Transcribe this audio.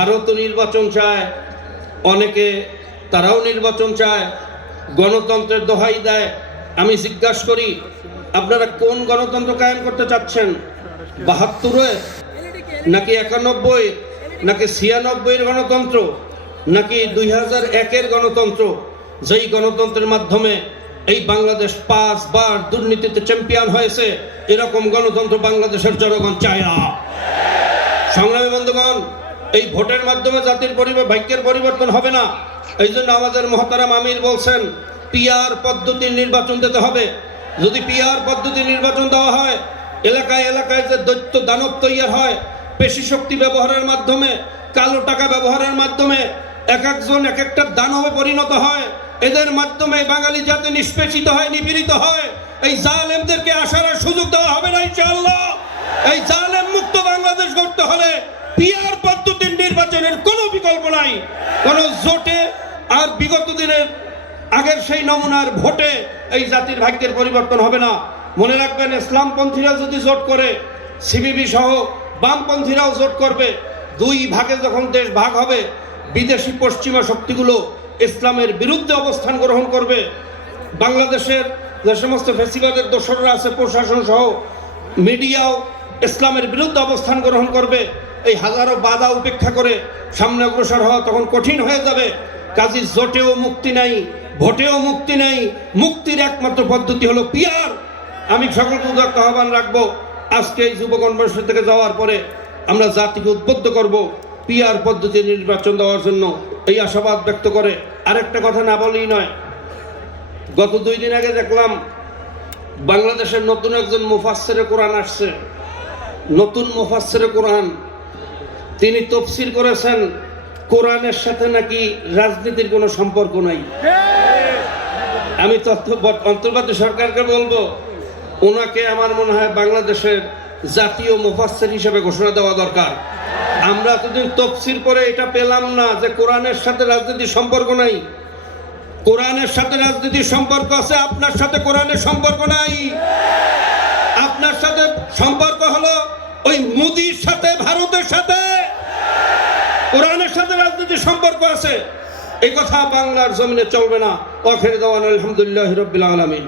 ভারতও নির্বাচন চায়, অনেকে তারাও নির্বাচন চায়, গণতন্ত্রের দোহাই দেয়। আমি জিজ্ঞাসা করি, আপনারা কোন গণতন্ত্র কায়েম করতে চাচ্ছেন? ৭২ নাকি ৯১ নাকি ৯৬ গণতন্ত্র, নাকি ২০০১ গণতন্ত্র, যেই গণতন্ত্রের মাধ্যমে এই বাংলাদেশ ৫ বার দুর্নীতিতে চ্যাম্পিয়ন হয়েছে? এরকম গণতন্ত্র বাংলাদেশের জনগণ চায় না। সংগ্রামী বন্ধুগণ, এই ভোটের মাধ্যমে জাতির ভাগ্যের পরিবর্তন হবে না। এই জন্য আমাদের মহতারাম আমির বলছেন পিআর পদ্ধতির নির্বাচন দিতে হবে। যদি পিআর পদ্ধতির নির্বাচন দেওয়া হয়, এলাকায় এলাকায় যে দৈত্য দানব তৈরি হয়, পেশি শক্তি ব্যবহারের মাধ্যমে, কালো টাকা ব্যবহারের মাধ্যমে এক একজন এক একটা দানবে পরিণত হয়, এদের মাধ্যমে বাঙালি জাতি নিষ্পেষিত হয়, নিপীড়িত হয়। এই জালেমদেরকে আসার সুযোগ দেওয়া হবে না ইনশাআল্লাহ। এই জালেম মুক্ত বাংলাদেশ গড়তে হলে পিআর পদ্ধতির নির্বাচনের কোনো বিকল্প নাই। কোনো জোটে আর বিগত দিনের আগের সেই নমুনার ভোটে এই জাতির ভাগ্যের পরিবর্তন হবে না। মনে রাখবেন, ইসলামপন্থীরা যদি জোট করে, সিবিবি সহ বামপন্থীরাও জোট করবে, দুই ভাগে যখন দেশ ভাগ হবে, বিদেশি পশ্চিমা শক্তিগুলো ইসলামের বিরুদ্ধে অবস্থান গ্রহণ করবে। বাংলাদেশের যে সমস্ত ফেসিবাদের দোসররা আছে, প্রশাসন সহ মিডিয়াও ইসলামের বিরুদ্ধে অবস্থান গ্রহণ করবে। এই হাজারো বাধা উপেক্ষা করে সামনে অগ্রসর হওয়া তখন কঠিন হয়ে যাবে। কাজী জোটেও মুক্তি নাই, ভোটেও মুক্তি নেই। মুক্তির একমাত্র পদ্ধতি হলো পিআর। আমি সকলকে উদাত্ত আহ্বান রাখবো, আজকে এই যুব কনভেনশন থেকে যাওয়ার পরে আমরা জাতিকে উদ্বুদ্ধ করব পিআর পদ্ধতির নির্বাচন দেওয়ার জন্য, এই আশাবাদ ব্যক্ত করে আরেকটা কথা না বলেই নয়। গত 2 দিন আগে দেখলাম বাংলাদেশের নতুন একজন মুফাসসিরে কোরআন আসছে, নতুন মুফাসসিরে কোরআন। তিনি তাফসীর করেছেন কোরআনের সাথে নাকি রাজনীতির কোনো সম্পর্ক নাই। আমি অন্তর্বর্তী সরকারকে বলবো, ওনাকে আমার মনে হয় বাংলাদেশের জাতীয় মুফাসসির হিসেবে ঘোষণা দেওয়া দরকার। আমরা এতদিন তাফসীর করে এটা পেলাম না যে কোরআনের সাথে রাজনীতির সম্পর্ক নাই। কোরআনের সাথে রাজনীতির সম্পর্ক আছে, আপনার সাথে কোরআনের সম্পর্ক নাই। আপনার সাথে সম্পর্ক হলো ওই মোদির সাথে, ভারতের সাথে। কোরআনের সাথে রাজনীতির সম্পর্ক আছে, এই কথা বাংলার জমিনে চলবে না। আখির দাওয়ানা আলহামদুলিল্লাহি রাব্বিল আলামিন।